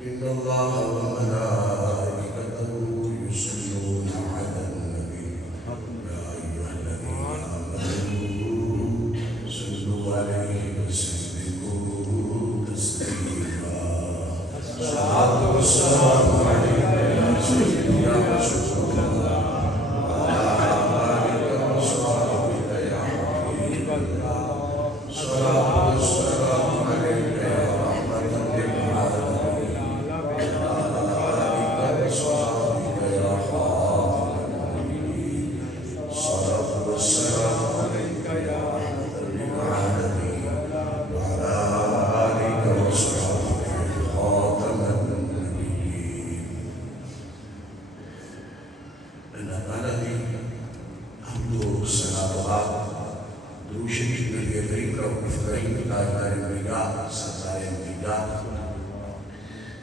إن الله وملائكته يصلون على النبي يا أيها الذين آمنوا صلوا عليه وسلموا تسليما الصلاة والسلام عليك يا سيدي يا رسول الله وعلى آلك وصحبك يا حبيب الله الصلاة والسلام عليك يا رحمة للعالمين وعلى آلك وصحبك يا خاتم النبيين الصلاة والسلام عليك يا رحمة للعالمين وعلى آلك وصحبك يا خاتم النبيين. اللہ تعالیٰ نے ہم لوگ صلوات درود شریف نبی کریم کا مفترین تاجدار انبیاء سردار انبیاء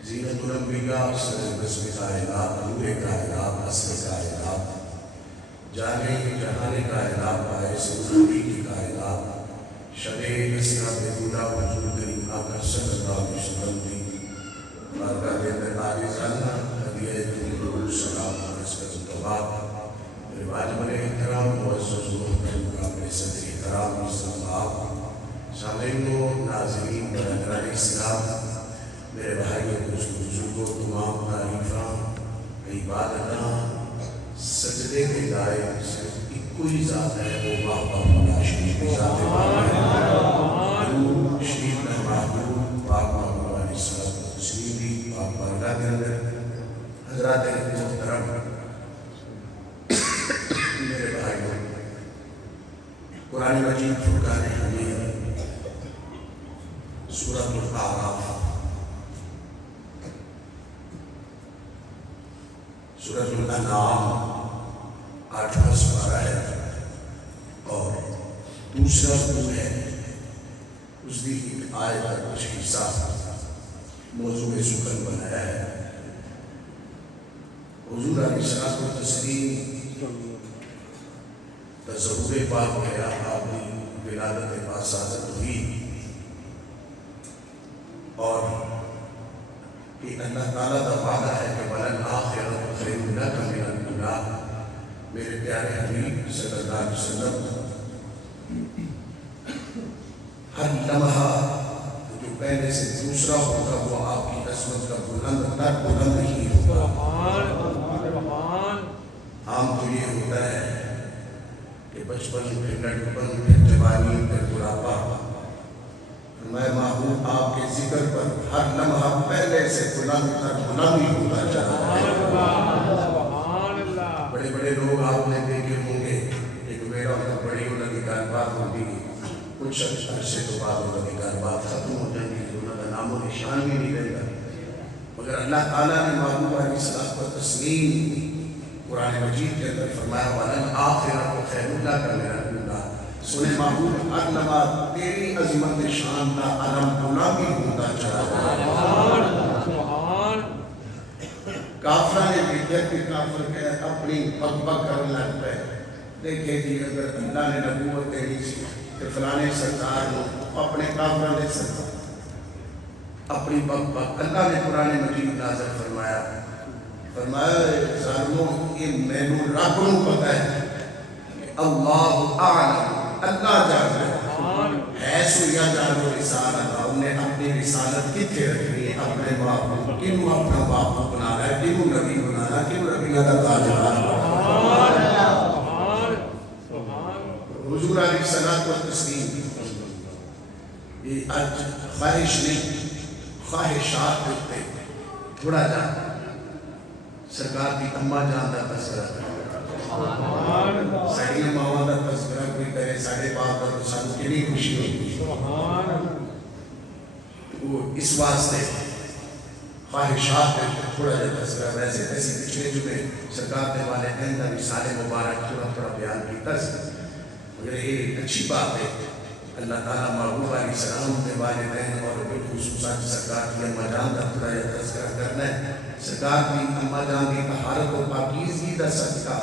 زینت الانبیاء صدر قسم کائنات نور کائنات اصل کائنات جانے جہان کائنات باعث نبی کی کائنات شب اسرا بہودہ حضور کریم آقا صلی اللہ علیہ وسلم کی بارگاہ کے اندر عاجزانہ ہدیہ درود سلام عرض کرنے کے بعد میرے واجب احترام معزز محترم قابل صدر احترام صاحب سامعین و ناظرین برادران اسلام میرے بھائی دوست بزرگوں تمام تعریفاں عبادتاں سجدے کے دائیں صرف ایک کوئی ذات ہے وہ واقع اللہ شریف کی ذات درود شریف میں محبوب پاک محمد علیہ السلام تسلیم دی پاک بارگاہ کے اندر حضرات محترم میرے بھائی قرآن مجید فرقان حمید سورۃ الاعراف سورۃ الانعام 8واں سپارہ ہے اور دوسرا رکوع ہے اس دی آیت کا کچھ حصہ موضوع سخن بنایا ہے. حضور علیہ الصلوۃ والتسلیم تصور پاک ہے آپ کی ولادت پاسادت ہوئی اور کہ اللہ تعالیٰ کا وعدہ ہے کہ وَلَلْآخِرَةُ خَيْرٌ لَكَ مِنَ الْأُولَىٰ. میرے پیارے حبیب صلی اللہ علیہ وسلم ہر لمحہ جو پہلے سے دوسرا ہوگا وہ آپ کی عظمت کا بلند ہی ہوگا. عام تو یہ ہوتا ہے کہ بچپن پھر لڑکپن پھر جوانی پھر بڑھاپا میں محبوب آپ کے ذکر پر ہر لمحہ پہلے سے بلند ہی ہوتا جا رہا ہے. بڑے بڑے لوگ آپ نے دیکھے ہوں گے ایک میرا بڑی انہوں کی کاربات ہوتی ہے کچھ عرصے تو بعد انہوں کی کاربات ختم ہو جائیں گی تو انہوں کا نام و نشان بھی نہیں رہتا. مگر اللہ تعالیٰ نے محبوب علیہ الصلوۃ والتسلیم قرآن مجید کے اندر فرمایا وَلَلْآخِرَةُ خَيْرٌ لَكَ مِنَ الْأُولَىٰ. سنے محبوب ہر لمحہ تیری عظمت شان کا علم غلامی ہوتا چلا رہا ہے. کافرہ نے دیکھا کہ کافر کے اپنی بک کرنے لگ پہ دیکھے جی اگر اللہ نے نبوت دینی سی کہ فلانے سرکار نے اپنے کافرہ نے سرکار اپنی بک اللہ نے قرآن مجید نازل فرمایا ظالموں یہ میں نے رب کو پتہ ہے کہ اللہ اعلم اللہ جانتا ہے سو یا جانو رسالت انہیں اپنی رسالت کتنے رکھنی ہے اپنے باپ کنوں اپنا باپ بنا رہا ہے کنوں نبی بنا رہا ہے کنوں نبی کا تاجدار. حضور علیہ الصلوۃ والتسلیم یہ آج خواہش نہیں خواہشات دیتے تھوڑا جان سرکار کی اماں جان کا تذکرہ کرے ساڑی اماں کا تذکرہ کوئی کرے ساڑے باپ کا تو سانو کنی خوشی ہوتی وہ اس واسطے خواہشات ہے تھوڑا جا تذکرہ ویسے ایسی پچھلے جمعے سرکار نے والے اہندہ رسال مبارک تھوڑا بیان کی تذکرہ مگر یہ اچھی بات ہے. اللہ تعالیٰ محبوب علیہ السلام کے والدین اور بالخصوصاً سرکار کی اماں جان کا تھوڑا جا تذکرہ کرنا ہے. سرکار کی اماں جان کی طہارت و پاکیزگی کا صدقہ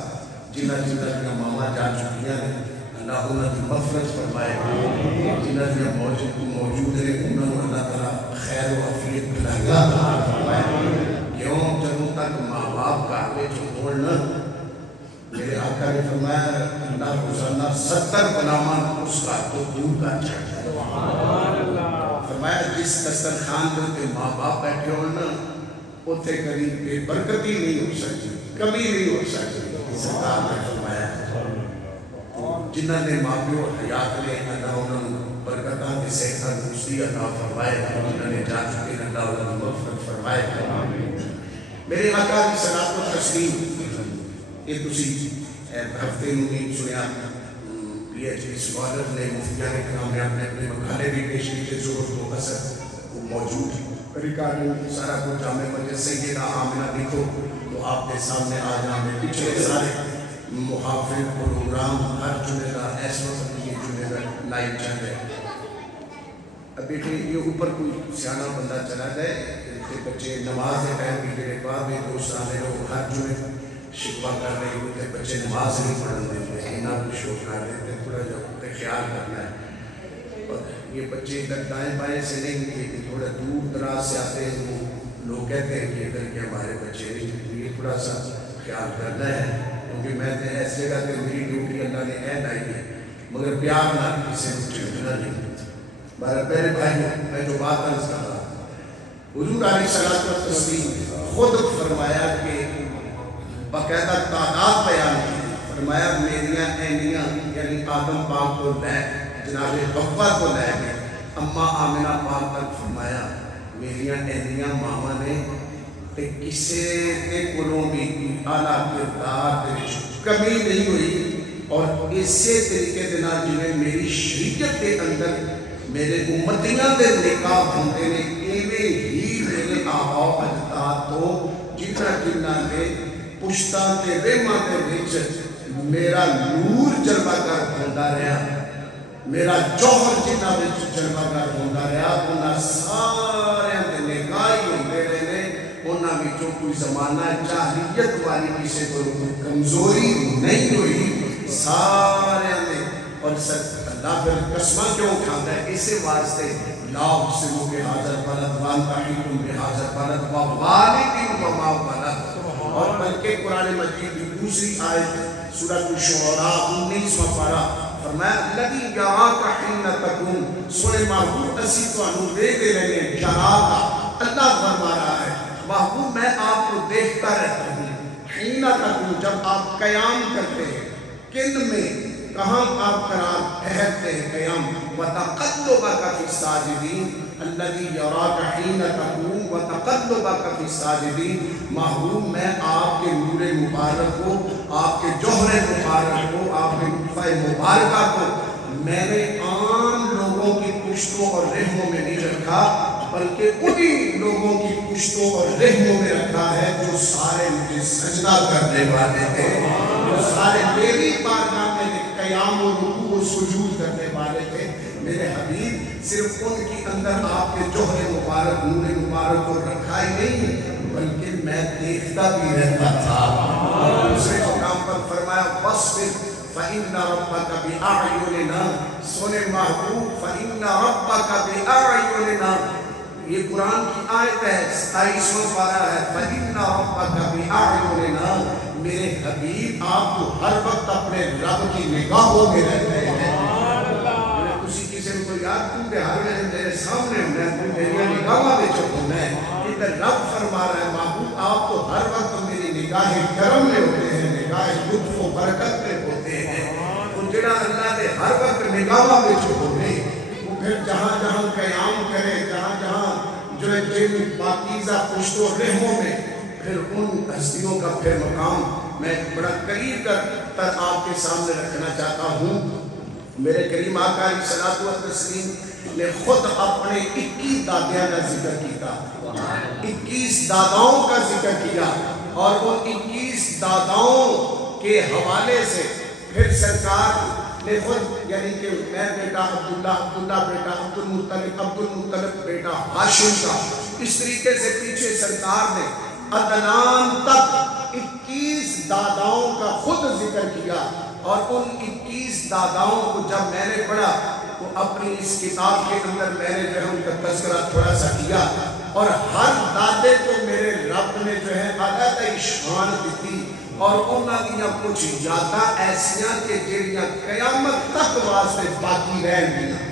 جنہ کی ماما جا چکی ہیں اللہ انہوں کی مغفرت فرمائے جنہ کی موجود ہیں انہوں اللہ تعالیٰ خیر و عافیت بلائے میں جو بولنا میرے آقا نے فرمایا اللہ روزانہ 70 غلامان اس کا تو دور کا چڑھتا ہے. فرمایا جس دسترخوان پہ ماں باپ بیٹھے ہونا اتنے کبھی بے برکتی نہیں ہو سکتی, کمی نہیں ہو سکتی. سرکار نے فرمایا جنہوں نے ماں پیو حیات لے اللہ انہوں برکتاں کی صحت دوسری عطا فرمائے, جنہوں نے جا چکے اللہ انہوں مغفرت فرمائے. میرے آقا کی صلاۃ و تسلیم یہ تسی ہفتے میں بھی سنیا پی ایچ ڈی اسکالر نے مفتیان کرام نے اپنے مقالے بھی پیش کیے ضرورت و اثر وہ موجود ریکارڈنگ سارا کچھ جامع مسجد سیدہ آمنہ دیکھو تو آپ کے سامنے آ جامع پچھلے سارے محافظ پروگرام ہر جمعے کا ایس وقت یہ جمعے کا لائیو چل رہے. اب بیٹے یہ اوپر کوئی سیانہ بندہ چلا جائے کہ بچے نماز کے ٹائم بھی میرے بعد میں دوست آنے لوگ ہر جمعے شکوہ کر رہے ہوتے بچے نماز نہیں پڑھن دیتے ہیں انہاں بھی شوق کر دیتے ہیں تھوڑا جب خیال کرنا ہے. اور یہ بچے ادھر دائیں بائیں سے نہیں کہ تھوڑا دور دراز سے آتے ہیں وہ لوگ کہتے ہیں کہ ادھر کے ہمارے بچے نہیں, یہ تھوڑا سا خیال کرنا ہے کیونکہ میں نے ایس جگہ پہ میری ڈیوٹی اللہ نے عہد آئی ہے مگر پیار نہ کسی کو چڑھنا نہیں. میرے بھائی میں جو بات عرض کر رہا حضور علیہ الصلوۃ والتسلیم خود فرمایا کہ باقاعدہ تعداد بیان کی, فرمایا میریاں اینیاں یعنی آدم پاک کو لے جناب حوا کو لے کے اماں آمنہ پاک تک فرمایا میریاں اینیاں ماما نے تے کسے تے کولوں بھی اعلیٰ کردار دے کمی نہیں ہوئی. اور اسی طریقے دے نال جنہیں میری شریعت کے اندر میرے امتیاں دے نکاح ہوندے نے ایویں ہی میرے آبا و اجداد تو جنہ نے پشتاں تے وہماں دے وچ میرا نور جلوہ گر ہوندا رہا, میرا جوہر جنہ وچ جلوہ گر ہوندا رہا, انہاں سارے دے نکاح ہوندے رہے نے. انہاں وچوں کوئی زمانہ جاہلیت والی کسی کو کمزوری نہیں ہوئی سارے نے. اور اللہ پھر قسمہ کیوں کھاتا ہے اسی واسطے لا اقسم بہذا البلد وانتحیکم بہذا البلد ووالد وما ولد. اور بلکہ قرآن مجید کی دوسری آیت سورۃ الشعراء 19واں پارہ فرمایا الذی یراک حین تقوم, سونے محبوب اسی تو انہوں دے دے رہے ہیں یراک, اللہ فرما رہا ہے محبوب میں آپ کو دیکھتا رہتا ہوں حین تقوم جب آپ قیام کرتے ہیں, کن میں کہاں آپ قرار ٹھہرتے ہیں قیام, وتقلبک فی الساجدین الذی یراک حین تقوم وتقلبک فی الساجدین. محبوب میں آپ کے نور مبارک کو, آپ کے جوہر مبارک کو, آپ کے نطفہ مبارکہ کو میں نے عام لوگوں کی پشتوں اور رحموں میں نہیں رکھا بلکہ انہی لوگوں کی پشتوں اور رحموں میں رکھا ہے جو سارے مجھے سجدہ کرنے والے تھے, جو سارے میری بارگاہ میں قیام و رکوع و سجود کرنے والے تھے. میرے حبیب صرف ان کی اندر آپ کے جوہر مبارک نور مبارک کو رکھا ہی نہیں بلکہ میں دیکھتا بھی رہتا تھا. اور دوسرے مقام پر فرمایا وَاصْبِرْ فَإِنَّ رَبَّكَ بِأَعْيُنِنَا, سونے محبوب فَإِنَّ رَبَّكَ بِأَعْيُنِنَا. یہ قرآن کی آیت ہے 27واں پارہ ہے فَإِنَّ رَبَّكَ بِأَعْيُنِنَا. میرے حبیب آپ کو ہر وقت اپنے رب کی نگاہوں میں رہتے ہیں. اسی کسی کو یاد کیوں کہ ہر وقت میرے سامنے ہونا ہے, میری نگاہوں میں چھپ ہونا ہے. ادھر رب فرما رہا ہے محبوب آپ تو ہر وقت میری نگاہ کرم میں ہوتے ہیں, نگاہ لطف و برکت میں ہوتے ہیں. تو جڑا اللہ نے ہر وقت نگاہوں میں چھپ ہونے وہ پھر جہاں جہاں قیام کرے, جہاں جہاں جو ہے جن پاکیزہ پشت و رحموں میں پھر ان ہستیوں کا پھر مقام میں بڑا قریب تر آپ کے سامنے رکھنا چاہتا ہوں. میرے کریم آقا علیہ الصلوۃ والتسلیم نے خود اپنے 21 دادیاں کا ذکر کیا, 21 داداؤں کا ذکر کیا, اور ان 21 داداؤں کے حوالے سے پھر سرکار نے خود یعنی کہ میں بیٹا عبداللہ, عبداللہ بیٹا عبدالمطلب, عبدالمطلب بیٹا ہاشم کا, اس طریقے سے پیچھے سرکار نے عدنان تک 21 داداؤں کا خود ذکر کیا. اور ان 21 داداؤں کو جب میں نے پڑھا تو اپنی اس کتاب کے اندر میں نے جو ہے ان کا تذکرہ تھوڑا سا کیا, اور ہر دادے کو میرے رب نے جو جو ہے علیحدہ شان دیتی اور انہاں دیاں کچھ یاداں ایسیاں کہ جڑیاں قیامت تک واسطے باقی رہن گیاں۔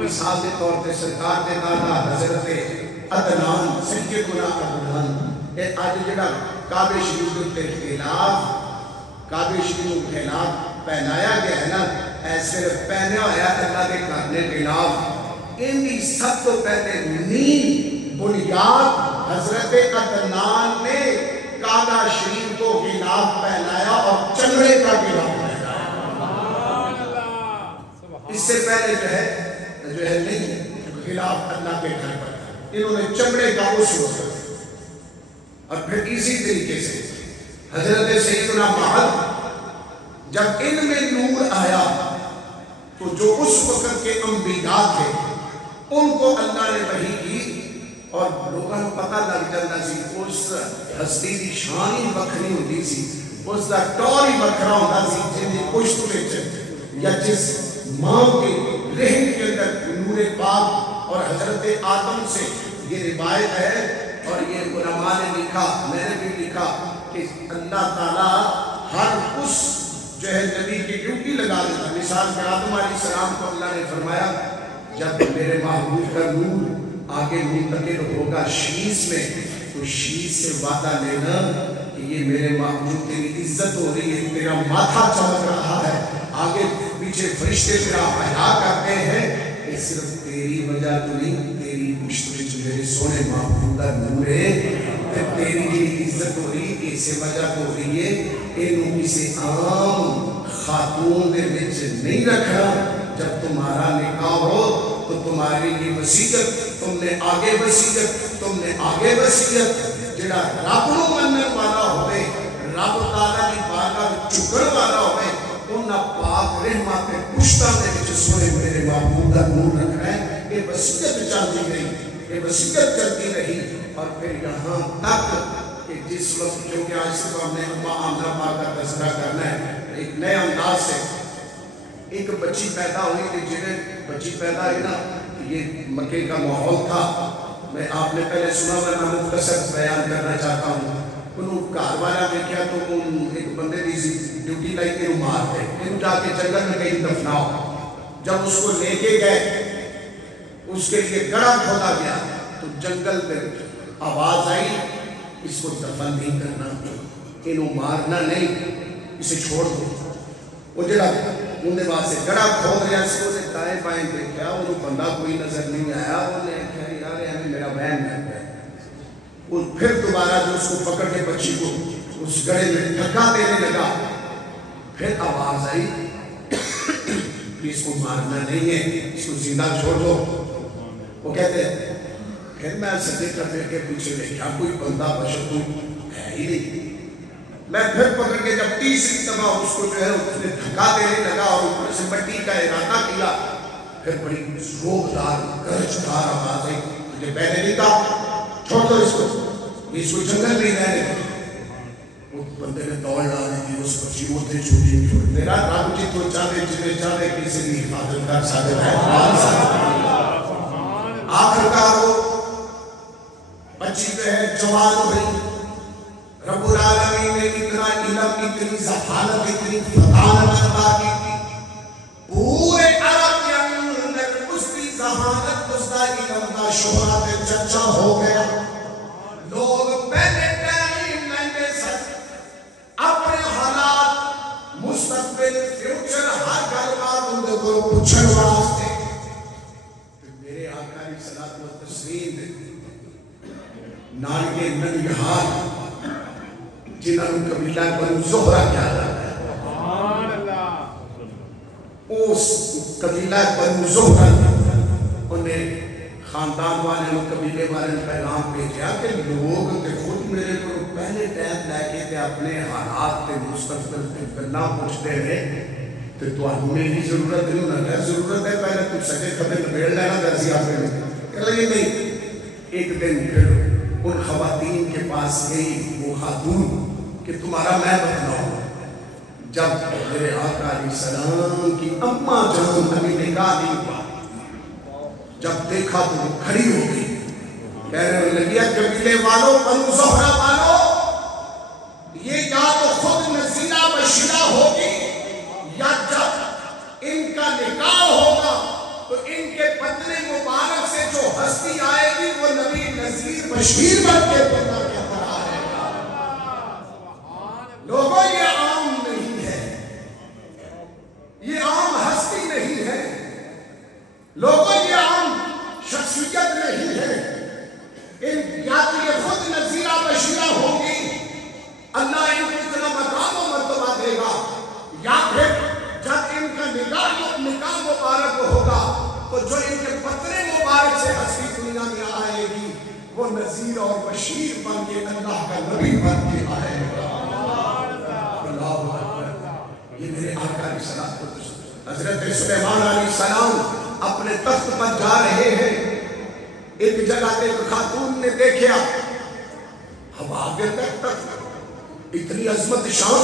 مثال کے طور پہ سرکار کے دادا حضرت عدنان سیدنا عدنان اے آج جڑا کعبہ شریف کے خلاف پہنایا گیا ہے نا، ایسے پہنے ہویا اللہ کے گھر کے خلاف، ان کی سب تو پہلے نیم بنیاد حضرت عدنان نے کعبہ شریف کو خلاف پہنایا اور چمڑے کا خلاف پہنایا۔ اس سے پہلے جو ہے نہیں خلاف اللہ کے گھر پر انہوں نے چمڑے کا اصول کر، اور پھر اسی طریقے سے حضرت سیدنا مہد جب ان میں نور آیا تو جو اس وقت کے انبیاء تھے ان کو اللہ نے وحی کی اور لوگوں کو پتہ لگ جاتا سی اس ہستی دی شان ہی وکھری ہوتی سی، اس دا ٹور ہی وکھرا ہوتا سی، جن دی پشت وچ یا جس ماں کے رحم کے اندر نور پاک، اور حضرت آدم سے یہ روایت ہے اور یہ علماء نے لکھا، میں نے بھی لکھا کہ اللہ تعالیٰ ہر اس جو ہے نبی کی ڈیوٹی لگا دیتا۔ مثال کہ آدم علیہ السلام کو اللہ نے فرمایا جب میرے محبوب کا نور آگے منتقل ہوگا شیش میں، تو شیش سے وعدہ لینا کہ یہ میرے محبوب تیری عزت ہو رہی ہے، تیرا ماتھا چمک رہا ہے، آگے پیچھے فرشتے تیرا حیا کرتے ہیں، یہ صرف تیری وجہ تو نہیں، تیری مشتری جو ہے سونے محبوب کا نور ہے، تیری کی عزت ہو رہی ہے، اسے وجہ تو ہو رہی ہے، انہوں کسی عام خاتون دے وچ نہیں رکھنا، جب تمہارا نکاح ہو تو تمہاری یہ وصیت، تم نے آگے وصیت، تم نے آگے وصیت، جڑا رب نو منن والا ہوئے، رب تعالیٰ کی بارگاہ چکن والا ہوئے، انہاں پاک رحمت پشتہ دے وچ سونے میرے محبوب کا نور رکھنا ہے۔ یہ وصیت چلتی رہی، یہ وصیت چلتی رہی، اور پھر یہاں تک کہ جس وقت جو کہ آج صبح ہم نے اماں آمنہ پاک کا تذکرہ کرنا ہے، ایک نئے انداز سے ایک بچی پیدا ہوئی تھی، جنہیں بچی پیدا ہوئی نا، یہ مکے کا ماحول تھا، میں آپ نے پہلے سنا میں مختصر بیان کرنا چاہتا ہوں۔ انہوں گھر والا دیکھا تو ان ایک بندے دی ڈیوٹی لائی کے مار دے، انہوں جا کے جنگل میں کہیں دفناؤ۔ جب اس کو لے کے گئے اس کے لیے گڑھا کھودا گیا تو جنگل میں آواز آئی اس کو دفن نہیں کرنا، انہوں مارنا نہیں، اسے چھوڑ دو۔ وہ جڑا انہیں وہاں سے گڑھا کھود رہا اس کو نے دائیں بائیں دیکھا، انہوں بندہ کوئی نظر نہیں آیا، انہیں کہا یار ہمیں میرا بہن کر گیا۔ وہ پھر دوبارہ جو اس کو پکڑ کے بچی کو اس گڑھے میں دھکا دینے لگا، پھر آواز آئی اس کو مارنا نہیں ہے، اس کو زندہ چھوڑ دو۔ وہ کہتے ہیں پھر میں سجدے کرنے کے پیچھے دیکھا کوئی بندہ بشر کوئی ہے ہی نہیں، میں پھر پکڑ کے جب تیسری دفعہ اس کو جو ہے اس نے دھکا دینے لگا اور اوپر سے مٹی کا ارادہ کیا، پھر بڑی زوردار گرجدار آواز آئی، مجھے پہلے نہیں کہا چھوڑ دو اس کو جنگل نہیں رہنے دو۔ اس بندے نے دوڑ ڈالی تھی، اس کو چیوتے چھوٹی چھوڑ میرا رب جی تو چاہے جنہیں چاہے کسی بھی حفاظت کر سکتا ہے۔ آخر کار وہ بچی پہ ہے جوان ہوئی، رب العالمین نے اتنا علم، اتنی ذہانت، اتنی فطانت عطا کی تھی، پورے عرب کے اندر اس کی ذہانت، اس کا علم کا شہرت چرچا ہو گیا۔ لوگ پہلے ٹائم میں سچ اپنے حالات مستقبل فیوچر ہر گل بات ان کو پوچھنے واسطے میرے آقا علیہ الصلوۃ والتسلیم نال کے ننگہار جنہوں نے قبیلہ بنو زہرہ کیا جاتا ہے، سبحان اللہ، اس قبیلہ بنو زہرہ انہیں خاندان والے نے قبیلے والے نے پیغام بھیجا کہ لوگ تے خود میرے کو پہلے ٹائم لے کے تے اپنے حالات تے مستقبل تے گلاں پوچھتے ہیں تے تو میری ضرورت نہیں ہونا، ضرورت ہے پہلے تو سجے کھبے نبیڑ لینا درسی آپ نے کہ لگے نہیں۔ ایک دن پھر ان خواتین کے پاس گئی وہ خاتون کہ تمہارا میں بتلاؤں، جب میرے آقا علیہ السلام کی اماں جان ابھی نکاح نہیں ہوا، جب دیکھا تو وہ کھڑی ہو گئی، کہہ رہے لگیا قبیلے والوں بنو زہرہ والوں ہستی آئے گی وہ نبی نذیر بشیر بن کے دنیا کے اندر آئے گا۔ لوگوں یہ عام نہیں ہے، یہ عام ہستی نہیں ہے، لوگوں یہ عام شخصیت نہیں ہے۔ یا تو یہ خود نذیرہ بشیرہ ہوں گی، اللہ ان کو اتنا مقام و مرتبہ دے گا، یا پھر جب ان کا نکاح مبارک ہوگا تو جو ان کے پترے مبارک سے ہستی دنیا میں آئے گی وہ نذیر اور بشیر بن کے اللہ کا نبی بن کے آئے گا۔ اللہ اکبر۔ یہ میرے آقا علیہ السلام، حضرت سلیمان علیہ السلام اپنے تخت پر جا رہے ہیں، ایک جگہ ایک خاتون نے دیکھا، اب آگے تک اتنی عظمت شان،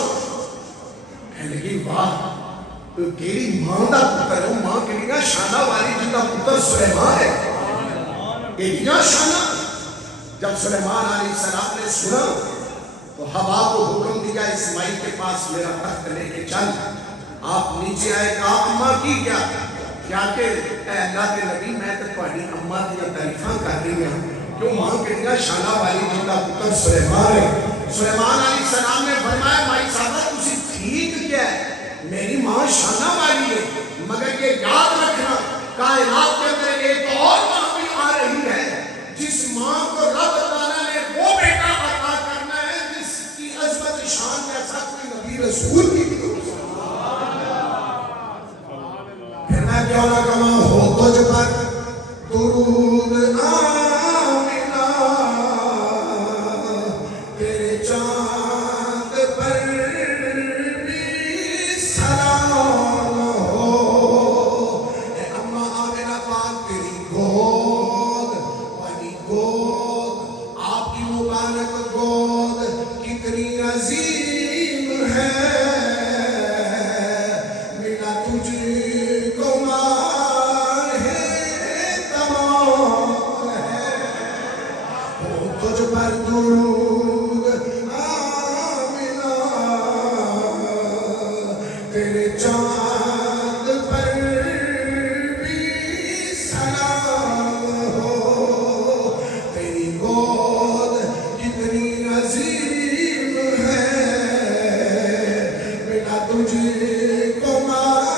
کہنے لگی واہ کیڑی ماں دا پتر ہے، ماں کیڑی شانہ والی جن کا پتر سلیمان ہے، ایڈیاں شانہ۔ جب سلیمان علیہ السلام نے سنا تو ہوا کو حکم دیا اسماعیل کے پاس میرا تخت لے کے چل۔ آپ نیچے آئے، کہا اماں کی کیا کہ اے اللہ کے نبی میں تو تھوڑی اماں دیا تعریفاں کر رہی ہوں، کیوں ماں کہنگا شانہ والی جن کا پتر سلیمان ہے۔ سلیمان علیہ السلام نے فرمایا مائی صاحبہ تسی ٹھیک کیا ہے، میری ماں شانہ والی ہے، مگر یہ یاد رکھنا کائنات کے اندر ایک اور ماں بھی آ رہی ہے جس ماں کو رب تعالیٰ نے وہ بیٹا عطا کرنا ہے جس کی عظمت شان جیسا کوئی نبی رسول کی بھی ہو۔ پھر میں کیوں نہ کہاں ہو تجھ پر درود آمینہ، تیرے چاند پر بھی سلام ہو، اے اماں آمینہ پاک تیری گود، والی گود، آپ کی مبارک گود کتنی عظیم ہے، ملا تجھ کو ماہ تمام ہے، ہو تجھ پر درود آمینہ، تیرے چاند پر بھی سلام ہو، تیری گود کتنی عظیم ہے، بیٹا تجھ کو ماہ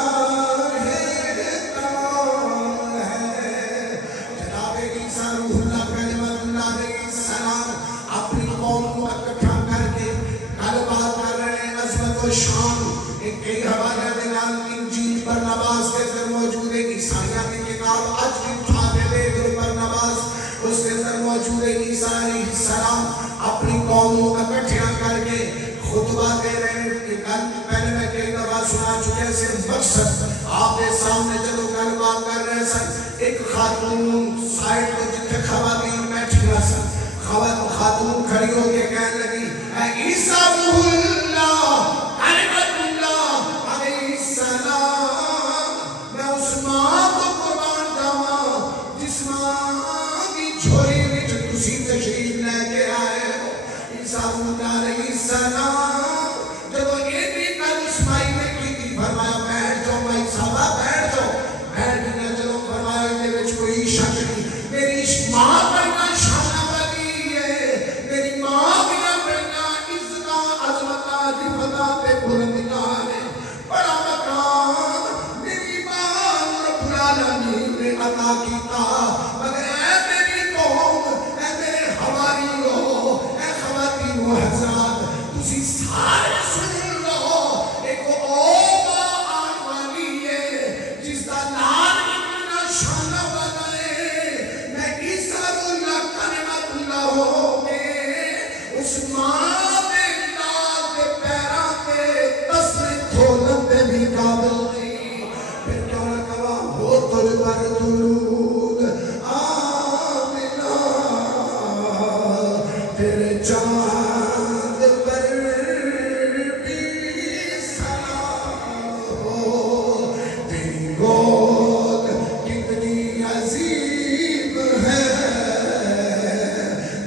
تمام ہے۔ جناب عیسیٰ روح اللہ کلمۃ اللہ علیہ السلام اپنی قوم کو اکٹھا کر کے بات کر رہے ہیں عظمت و شان۔ ایک کئی حوالے دلال انجیل برنباس کے اندر موجود ہے، عیسائیہ کی کتاب آج بھی اٹھا کے دیکھ لو برنباس، اس کے اندر موجود ہے عیسیٰ علیہ السلام اپنی قوم کو اکٹھا کر کے خطبہ دے رہے ہیں۔ پہلے میں کئی دفعہ سنا چکے سے مقصد آپ کے سامنے چلو گل بات کر رہے سن، ایک خاتون سائٹ کو جتنے خواتین بیٹھیا سن، خاتون کھڑی ہو کے کہنے لگی اے عیسیٰ روح اللہ کلمۃ اللہ علیہ السلام، میں اس ماں کو قربان جاواں جس ماں کی جھولی وچ تسی تشریف لے کے آئے ہو۔ عیسیٰ روح اللہ علیہ السلام جب ایڈی گل اسماعیل نے کی تھی فرمایا بیٹھ جاؤ مائی صاحبہ بیٹھ جاؤ، بیٹھ کے چلو فرمایا دے وچ کوئی شک نہیں، میری ماں بڑا شانہ والی ہے، میری ماں بنا بڑا عزتاں عظمتاں رفتاں تے بلندیاں نے، بڑا مقام میری ماں رب العالمین نے عطا کیتا، مگر اے میری قوم، اے میرے حواریوں، اے خواتین و حضرات، تسی سارے سن لو، ایک اور ماں آن والی ہے جس کا نام اتنا شانہ والا ہے، میں عیسیٰ اللہ کلمۃ اللہ ہو کے اس ماں دے لال دے پیراں تے تسلے کھولن دے بھی قابل نہیں۔ پھر کیوں نہ کہا ہو تجھ پر درود آمینہ، تیرے چاند پر بھی سلام ہو، تیری گود کتنی عظیم ہے،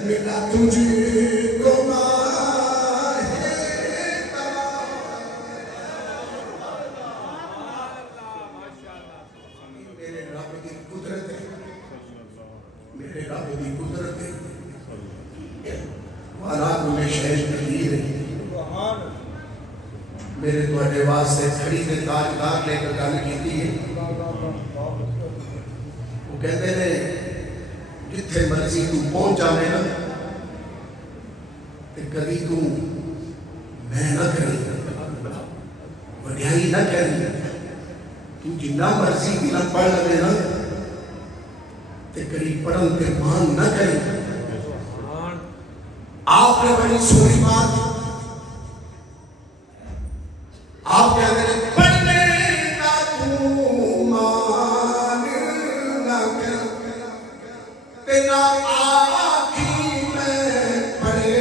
ملا تجھ کو ماہ تمام۔ میرے رب کی قدرت ہے، میرے میرے تواڈے واسطے کھڑی دے تاجدار لے کر گل کیتی ہے. وہ کہتے ہیں جتھے مرضی تو پہنچ جاوے نا تے کبھی تو میں نہ کری وڈیائی نہ کری تو جنہ مرضی بھی نہ پڑھ لگے نا تے کری پڑھن تے مان نہ کری. آپ نے بڑی سونی بات آپ کہتے ہیں پڑھنے کا تو مان نہ کر تے نہ آنکھی میں پڑھے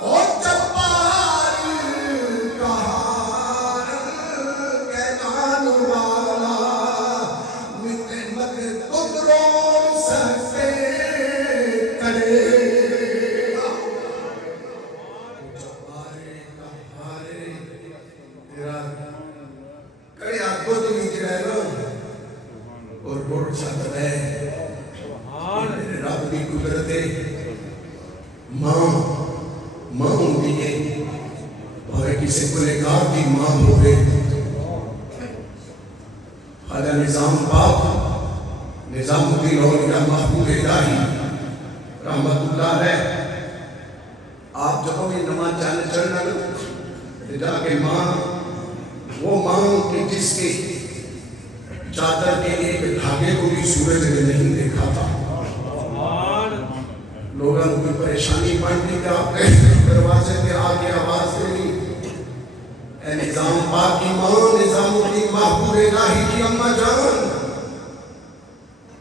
اور جبار کہار کے نان والا مت قدروں سکتے کرے. ماں ہوتی ہے اور کسی گنہگار کی ماں ہوئے. خواجہ نظام پاک نظام الدین اولیاء محبوب الہی رحمت اللہ علیہ آپ جب بھی نماز چڑھنا جا کے ماں وہ ماں کہ جس کے چادر کے ایک دھاگے کو بھی سورج نے نہیں دیکھا تھا. لوگوں کو پریشانی پڑتی کہ آپ نے دروازے پہ آگے آواز دینی اے نظام پاک کی ماں نظام الدین محبوب الہی کی اماں جان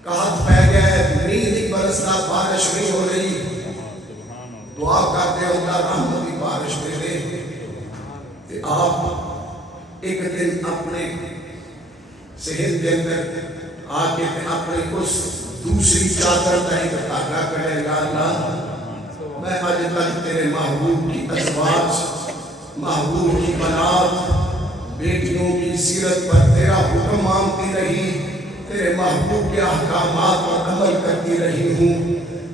کہت پہ گئے نیند ہی برستا بارش نہیں ہو رہی دعا کرتے اللہ رحمت کی بارش دے دے. کہ آپ ایک دن اپنے صحت کے اندر آکے اپنے اس دوسری چادر کا ایک دھاگا کرے یا اللہ میں آج تک تیرے محبوب کی ازواج محبوب کی بنات بیٹیوں کی سیرت پر تیرا حکم مانتی رہی تیرے محبوب کے احکامات پر عمل کرتی رہی ہوں.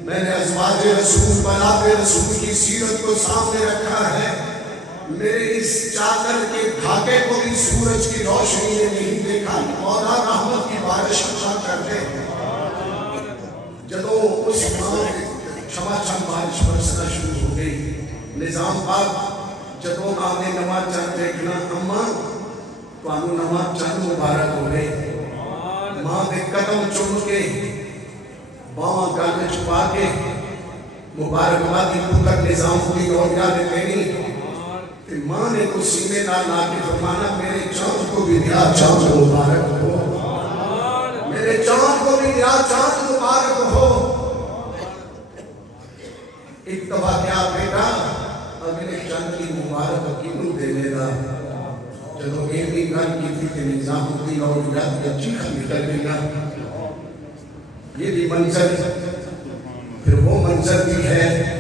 میں نے ازواج رسول بنات رسول کی سیرت کو سامنے رکھا ہے. میرے اس چادر کے دھاگے کو بھی سورج کی روشنی نے نہیں دیکھا. مولا رحمت کی بارش عطا کر دے. جدو اس ماں چھما چھم بارش برسنا شروع ہو گئی. نظام پاک جدو آنے نماز چاہ دیکھنا اماں تو آنو نماز چاہ مبارک ہو گئے. ماں دے قدم چون کے باں گل میں چھپا کے مبارکبادی پتر نظام الدین اولیاء نے کہنی ماں نے کو سینے نہ لا کے فرمانا میرے چاند کو بھی دیا چاند مبارک ہو میرے چاند کو بھی دیا چاند مبارک ہو. ایک دفعہ کیا بیٹا اگلے چاند کی مبارک کینوں دے لے گا. جدو یہ بھی گل کی تھی کہ نظام الدین اولیاء کا چیخ نکل گیا. یہ بھی منظر پھر وہ منظر بھی ہے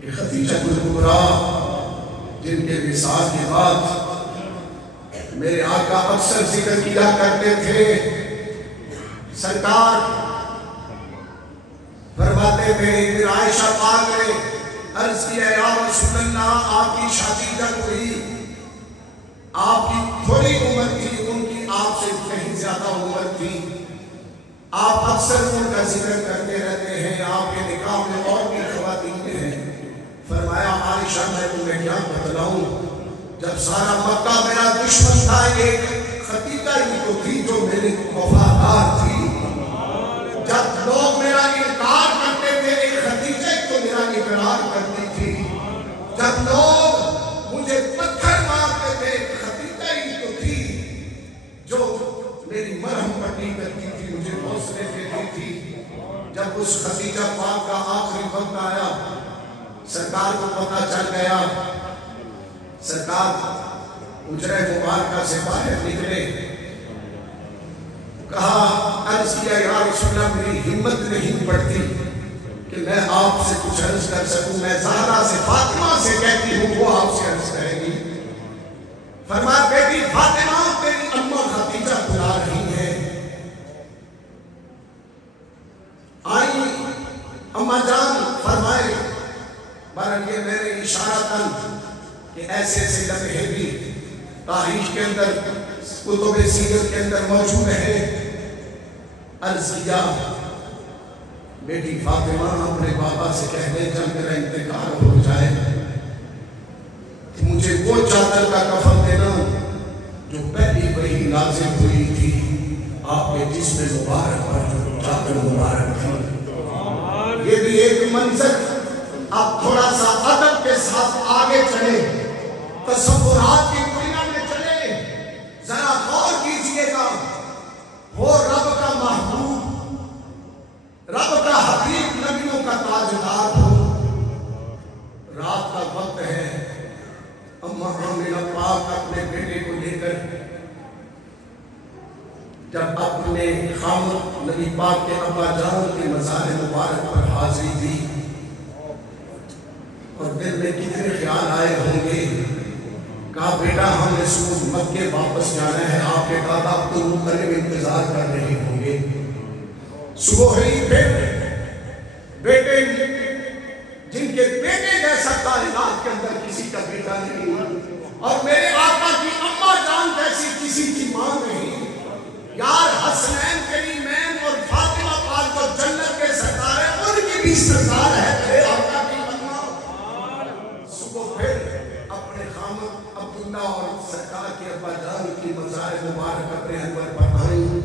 کہ خدیجہ الکبریٰ جن کے وصال کے بعد میرے آقا اکثر ذکر کیا کرتے تھے. سرکار فرماتے تھے پھر عائشہ پاک نے عرض کیا یا رسول اللہ آپ کی شادی جب ہوئی آپ کی تھوڑی عمر تھی ان کی آپ سے کہیں زیادہ عمر تھی. آپ اکثر ان کا ذکر کرتے رہتے ہیں. آپ کے نکاح میں اور بھی خواتین ہیں. فرمایا عائشہ میں تمہیں کیا بتلاؤں جب سارا مکہ میرا دشمن تھا ایک خدیجہ ہی تو تھی جو میری وفادار تھی. جب لوگ میرا انکار کرتے تھے ایک خدیجہ ہی تو میرا اقرار کرتی تھی. جب لوگ مجھے پتھر مارتے تھے ایک خدیجہ ہی تو تھی جو میری مرہم پٹی کرتی تھی مجھے حوصلے دیتی تھی. جب اس خدیجہ پاک کا آخری وقت آیا سرکار کو پتہ چل گیا. سرکار حجرہ مبارکہ سے باہر نکلے. کہا عرض کیا یا رسول اللہ میری ہمت نہیں پڑتی کہ میں آپ سے کچھ عرض کر سکوں. میں زہرا سے فاطمہ سے کہتی ہوں وہ آپ سے عرض کرے گی. فرمایا بیٹی فاطمہ تیری اماں خدیجہ بلا رہی ہے. آئی اماں جان فرمائے اشارتاً کہ ایسے ایسے لمحے بھی تاریخ کے اندر کتب سیرت کے اندر موجود ہے. عرض کیا بیٹی فاطمہ اپنے بابا سے کہہ دے جب میرا انتقال ہو جائے کہ مجھے وہ چادر کا کفن دینا جو پہلی وحی نازل ہوئی تھی آپ کے جسم مبارک پر جو چادر مبارک تھی. یہ بھی ایک منظر. آپ تھوڑا سا ادب کے ساتھ آگے چلے, تصورات کی دنیا میں چلے, ذرا غور کیجئے گا. وہ رب کا محبوب, رب کا حبیب, نبیوں کا تاجدار ہو. رات کا وقت ہے, اماں آمنہ پاک اپنے بیٹے کو لے کر جب اپنے خامد نبی پاک کے ابا جان کے مزار مبارک پر حاضری دی اور دل میں کتنے خیال آئے ہوں گے. کہا بیٹا ہم نے صبح مکے واپس جانا ہے, آپ کے دادا عبد المطلب انتظار کر رہے ہوں گے. صبح ہی پھر بیٹے جن کے بیٹے جیسا کائنات کے اندر کسی کا بیٹا نہیں, اور میرے آقا کی اماں جان جیسی کسی کی ماں نہیں. یار حسنین کریمین اور فاطمہ پاک جو جنت کے سردار ہیں ان کی بھی سردار ہے میرے آقا کی اماں. صبح پھر اپنے خامد عبداللہ اور سرکار کے ابا جان کی مزار مبارک اپنے انور پر آئیں,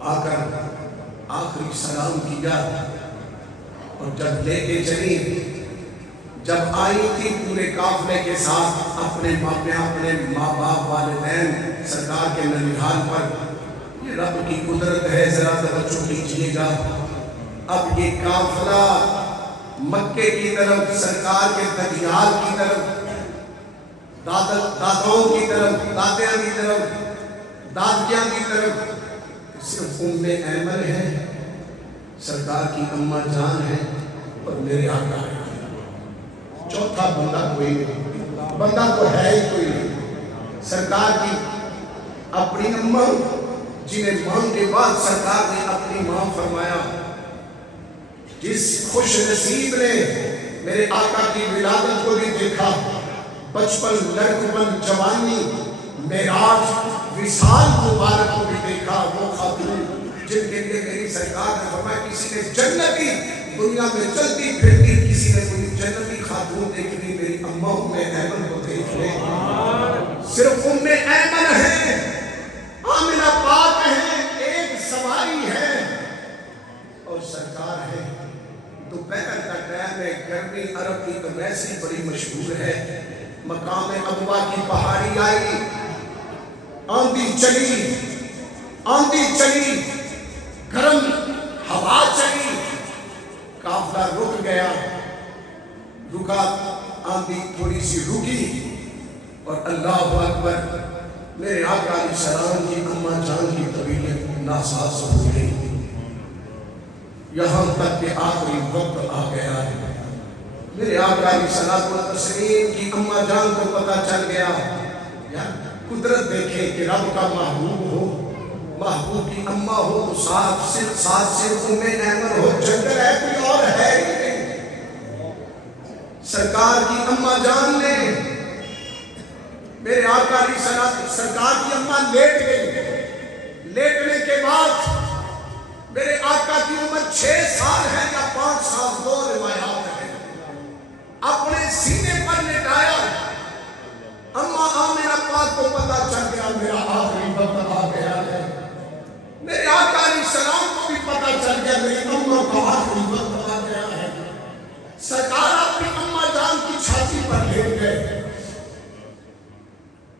آ کر آخری سلام کیا اور جب لے کے چلی, جب آئی تھی پورے قافلے کے ساتھ اپنے ماں باپ والدین سرکار کے ننیحال پر. یہ رب کی قدرت ہے, ذرا توجہ کیجئے گا. اب یہ قافلہ مکے کی طرف, سرکار کے ننیحال کی طرف, داداؤں کی طرف, دادیاں کی طرف, دادیاں کی طرف, صرف ام ایمن ہے, سرکار کی اماں جان ہے اور میرے آقا ہے. چوتھا بندہ کوئی نہیں, بندہ تو ہے ہی کوئی نہیں. سرکار کی اپنی اماں جنہیں ماں کے بعد سرکار نے اپنی ماں فرمایا. جس خوش نصیب نے میرے آقا کی ولادت کو بھی دیکھا, بچپن, لڑکپن, جوانی, معراج, وصال مبارک کو بھی دیکھا, وہ خاتون جن کے لیے میری سرکار نے فرمایا کسی نے جنتی دنیا میں چلتی پھرتی کسی نے کوئی جنتی خاتون دیکھنی میری اماں ام ایمن کو دیکھ لے. صرف ام ایمن ہے, آمنہ پاک ہے, ایک سواری ہے اور سرکار ہے. دوپہر کا ٹائم ہے, گرمی عرب کی تو ویسے ہی بڑی مشہور ہے. مقام ابوا کی پہاڑی آئی, آندھی چلی, گرم ہوا چلی, قافلہ رک گیا. رکا, آندھی تھوڑی سی رکی اور اللہ اکبر, میرے آقا علیہ السلام کی اماں جان کی طبیعت ناساز ہو گئی. یہاں تک کہ آخری وقت آ گیا ہے. میرے آقا علیہ السلام کی اماں جان کو پتہ چل گیا. یار قدرت دیکھیں کہ رب کا محبوب ہو, محبوب کی اماں ہو تو ساتھ صرف ام ایمن ہو, جنگل ہے کوئی اور ہے ہی نہیں. سرکار کی اماں جان نے میرے آقا علیہ السلام, سرکار کی اماں لیٹ گئی. لیٹنے کے بعد میرے آقا کی عمر 6 سال ہے یا 5 سال, 2 روایات ہیں. اپنے سینے پر لٹایا. اماں آمنہ پاک کو پتہ چل گیا میرا آخری وقت آ گیا ہے. میرے آقا علیہ السلام کو بھی پتہ چل گیا میری اماں کا آخری وقت آ گیا ہے. سرکار اپنی اماں جان کی چھاتی پر لیٹ گئے.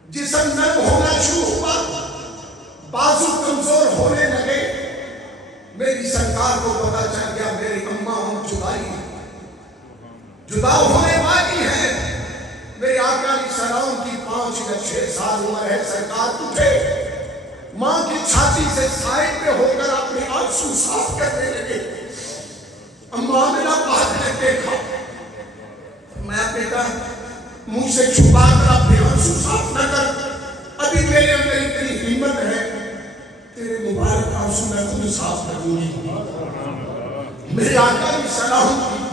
جسم نرم ہونا شروع ہوا, بازو کمزور ہونے لگے. میری سرکار کو پتہ چل گیا میری اماں ہم جدا ہونے والی ہے. میرے آقا علیہ السلام کی 5 یا 6 سال عمر ہے. سرکار اٹھے, ماں کی چھاتی سے سائڈ پہ ہو کر اپنے آنسو صاف کرنے لگے. اماں آمنہ پاک نے دیکھا, میں بیٹا منہ سے چھپا کر اپنے آنسو صاف نہ کر, ابھی میرے اندر اتنی ہمت ہے, تیرے مبارک آنسو میں خود صاف کروں گی. میرے آقا علیہ السلام کی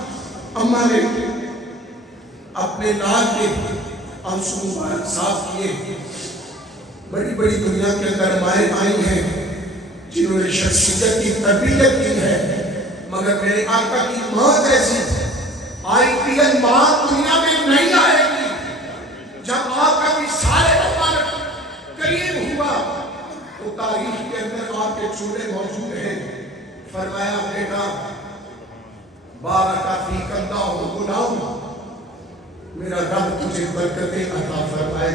اماں نے اپنے لال کے آنسو مبارک صاف کیے. بڑی بڑی دنیا کے اندر مائیں آئی ہیں جنہوں نے شخصیت کی تربیت کی ہے، مگر میرے آقا کی ماں جیسی آئیڈیل ماں دنیا میں نہیں آئے گی. جب آقا کی سارے مبارک قریب ہوا تو تاریخ کے اندر آپ کے چولہے موجود ہیں. فرمایا بیٹا بارک فیک اللہ غلام، میرا رب تجھے برکتیں عطا فرمائے.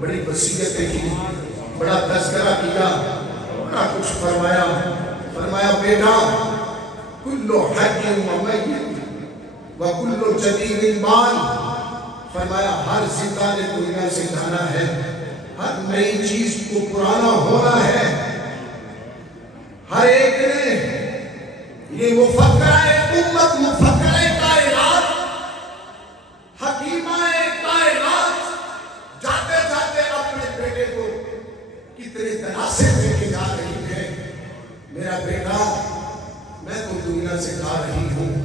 بڑی وصیتیں کی، بڑا تذکرہ کیا، بڑا کچھ فرمایا. فرمایا بیٹا کل حی و میت و کل جدید بان، فرمایا ہر زندہ نے دنیا سے جانا ہے، ہر نئی چیز کو پرانا ہونا ہے. ہر ایک نے یہ مفکرہ امت، مفکرہ کائنات، حکیمہ کائنات جاتے جاتے اپنے بیٹے کو کتنے تناسے دے کے جا رہی ہے. میرا بیٹا میں تو دنیا سے جا رہی ہوں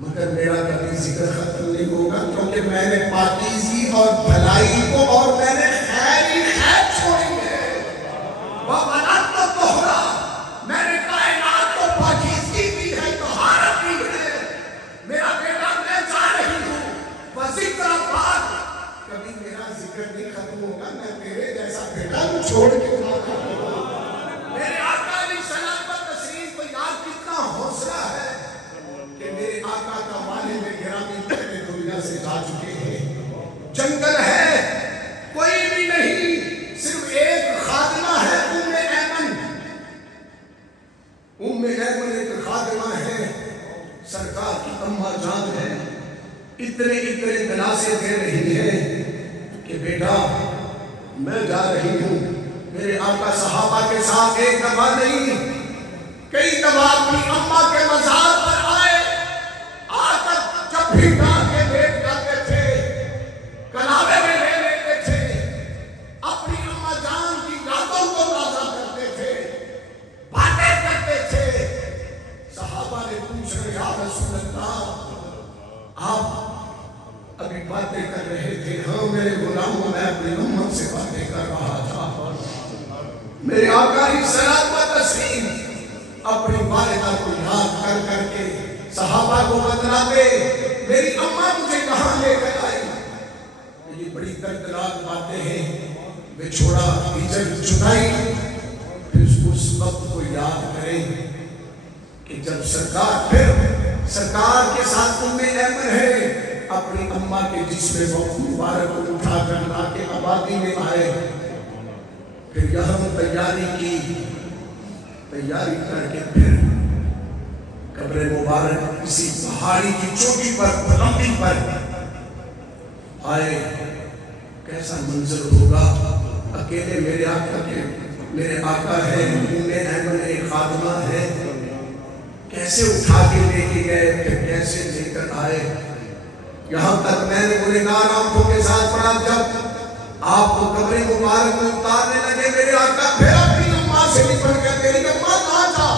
مگر میرا کبھی ذکر ختم نہیں ہوگا، کیونکہ میں نے پاکیزی اور بھلائی کو اور میں نے خیر ہی خیر چھوڑی ہے. وَبَنَتْ طَہْرًا، میں نے کائنات کو پاکیزگی دی ہے، طہارت دی ہے. میرا بیٹا میں جا رہی ہوں، وَذِكْرَ پاک، کبھی میرا ذکر نہیں ختم ہوگا. میں تیرے جیسا بیٹا چھوڑ کے جا رہا ہوں. میرے آقا علیہ السلام پر تشریف کو یاد کتنا حوصلہ ہے کہ میرے آقا کا والد گرامی پہلے دنیا سے جا چکے ہیں. جنگل ہے، کوئی بھی نہیں، صرف ایک خادمہ ہے ام ایمن. ام ایمن ایک خادمہ ہے، سرکار کی اماں جان ہے. اتنے اتنے دلاسے دے رہی ہے کہ بیٹا میں جا رہی ہوں. میرے آقا صحابہ کے ساتھ ایک دفعہ نہیں کئی دفعہ اپنی اماں کے مزار پر آئے. آ کر جب بھی ڈال کے بیٹھ جاتے تھے، کلابے میں لے لیتے تھے، اپنی اماں جان کی یادوں کو تازہ کرتے تھے، باتیں کرتے تھے. صحابہ نے پوچھا یا رسول اللہ آپ ابھی باتیں کر رہے تھے؟ ہاں میرے غلاموں، میں اپنی اماں سے باتیں کر رہا تھا. میرے آقا علیہ السلام و تسلیم اپنی والدہ کو یاد کر کر کے صحابہ کو بتلاتے میری اماں مجھے کہاں لے کر آئی. یہ بڑی دردناک باتیں ہیں. بچھوڑا، ہجر، جدائی، پھر اس وقت کو یاد کریں کہ جب سرکار پھر سرکار کے ساتھ ام ایمن ہے، اپنی اماں کے جسم مبارک کو اٹھا کر لا کے آبادی میں آئے. پھر یہاں تیاری کر کے پھر قبر مبارک کسی پہاڑی کی چوٹی پر، بلندی پر آئے. کیسا منظر ہوگا، اکیلے میرے آقا ہے، ام ایمن ایک خادمہ ہے. کیسے اٹھا کے لے کے گئے، پھر کیسے لے کر آئے. یہاں تک میں نے گنہگار آنکھوں کے ساتھ پڑھا، جب آپ کو قبر مبارک میں اتارنے لگے میرے آقا پھر اپنی اماں سے نکل گئے. میری اماں کہاں تھا؟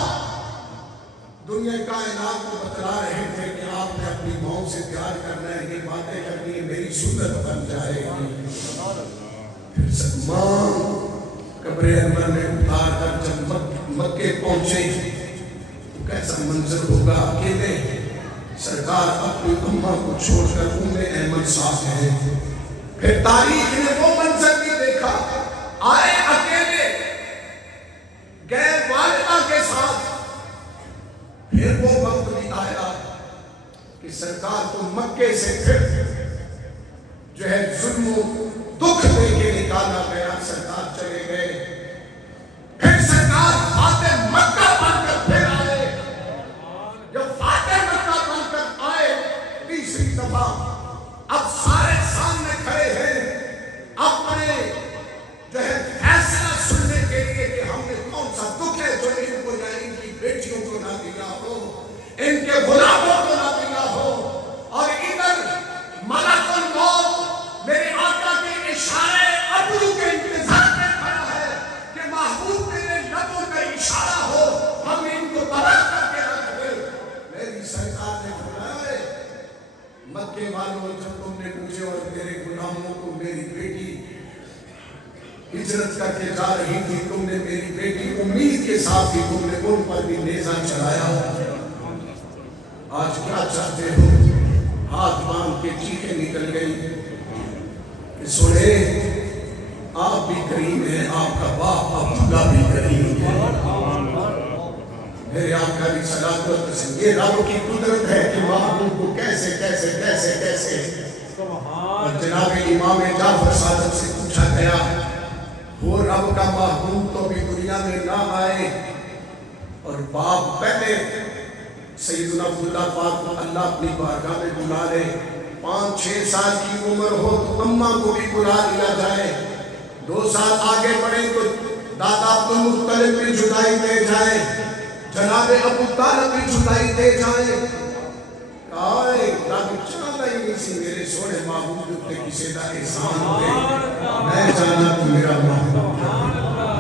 دنیا کائنات کو بتلا رہے تھے کہ آپ نے اپنی ماں سے پیار کرنا ہے، یہ باتیں کرنی ہے، میری سنت بن جائے گی. پھر ماں قبر انور میں اتار کر جب مکے پہنچے تو کیسا منظر ہوگا. اکیلے سرکار اپنی اماں کو چھوڑ کر ام ایمن ساتھ ہے. پھر تاریخ نے وہ منظر بھی دیکھا، آئے اکیلے، گئے والدہ کے ساتھ. پھر وہ وقت بھی آیا کہ سرکار کو مکے سے پھر جو ہے ظلم و دکھ دے کے نکالا گیا. سرکار چلے گئے. پھر سرکار فاتح مکہ بن کر پھر آئے. جب فاتح مکہ بن کر آئے تیسری دفعہ، اب سارے سامنے کھڑے ہیں اپنے جو ہے فیصلہ سننے کے لیے کہ ہم نے کون سا دکھ ہے جو ان کو یا ان کی بیٹیوں کو نہ دیا ہو، ان کے غلاموں کو نہ دیا ہو. اور ادھر ملک الموت میرے آقا کے اشارے ابرو کے انتظار میں کھڑا ہے کہ محبوب تیرے لبوں کا اشارہ ہو، ہم ان کو برا کر کے رکھ دیں. میری سرکار نے فرمایا مکے ہجرت کر کے جا رہی تھی، تم نے میری بیٹی امید کے ساتھ ہی تم نے ان پر بھی نیزہ چلایا۔ آج کیا چاہتے ہو؟ ہاتھ باندھ کے چیخیں نکل گئی کہ سنے آپ بھی کریم ہیں، آپ کا باپ عبداللہ بھی کریم ہے۔ میرے آقا علیہ الصلوۃ والتسلیم، یہ رب کی قدرت ہے کہ محبوب کو کیسے کیسے کیسے کیسے۔ اور جناب امام جعفر صادق سے پوچھا گیا، وہ رب کا محبوب تو بھی دنیا میں نہ آئے اور باپ پہلے سیدنا عبداللہ پاک کو اللہ اپنی بارگاہ میں بلا لے، 5-6 سال کی عمر ہو تو اماں کو بھی بلا لیا جائے، 2 سال آگے بڑھیں تو دادا عبدالمطلب بھی جدائی دے جائے، جناب ابو طالب بھی جدائی دے جائے۔ آئے رب چاہتا ہی نہیں سی میرے سونے محبوب نے کسی دا احسان ہوئے، میں جانا تو میرا محبوب ہے۔